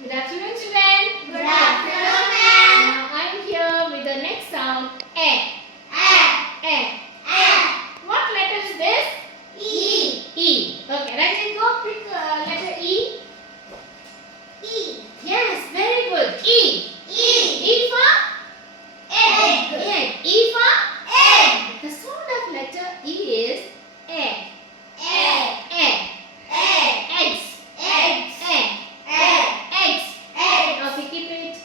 Good afternoon, children. Good afternoon, ma'am. Now I am here with the next sound, A. A. What letter is this? E. E. Okay, Ranjit, go pick letter E. E. Yes, very good. E. E. E for Egg. egg. E for Egg. the sound of letter E is egg. Egg. Egg. Egg. Eggs. Eggs. Egg. Egg. Eggs. Egg. Okay, keep it.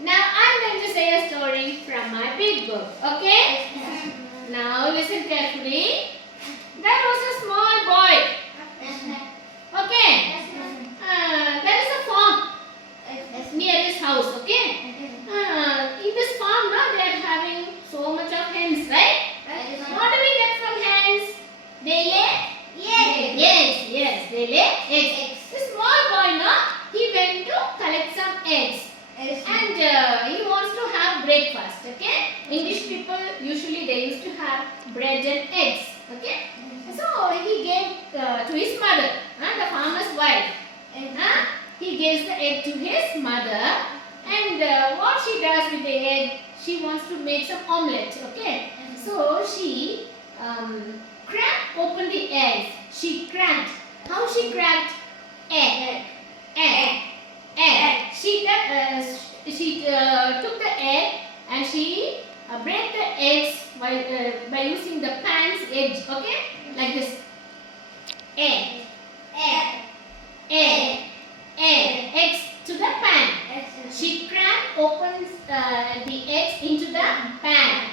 Now I'm going to say a story from my big book. Okay? Now listen carefully. There was a small boy. Okay? There is a farm near his house. Okay? In this farm now they are having so much of hens, right? What do we get from hens? They lay? Yes, they lay eggs. This small boy now, he went to collect some eggs. And he wants to have breakfast, okay? English people usually they used to have bread and eggs, okay? So he gave to his mother, the farmer's wife. He gives the egg to his mother, and what she does with the egg, she wants to make some omelette, okay? So she cracked open the eggs. She cracked. How she cracked? Egg. She took the egg and she break the eggs by using the pan's edge, okay? Like this. Egg. Eggs to the pan. She cracked opens the eggs into the pan.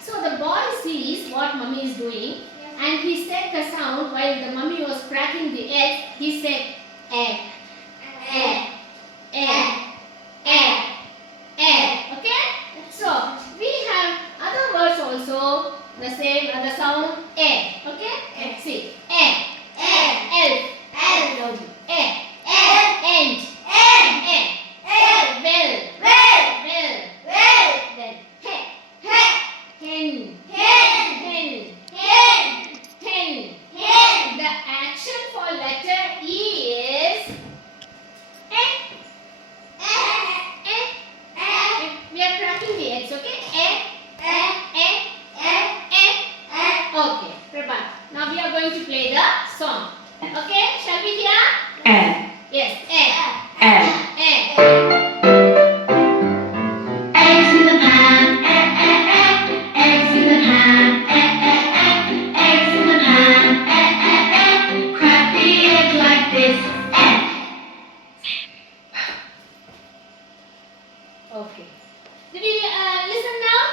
So the boy sees what mummy is doing and he said the sound while the mummy was cracking the egg. He said egg. Okay? So we have other words also the same the sound egg. Okay? See egg. Elf. Egg. End. Egg. Well. Then hen. The action for letter E is egg. We are cracking the eggs, okay? Egg. Okay, Prabha. Now we are going to play the song. Okay, shall we hear? Yes, egg. Eggs in the pan, eggs in the pan, eggs in the pan, crack the egg like this, Okay. Did you listen now?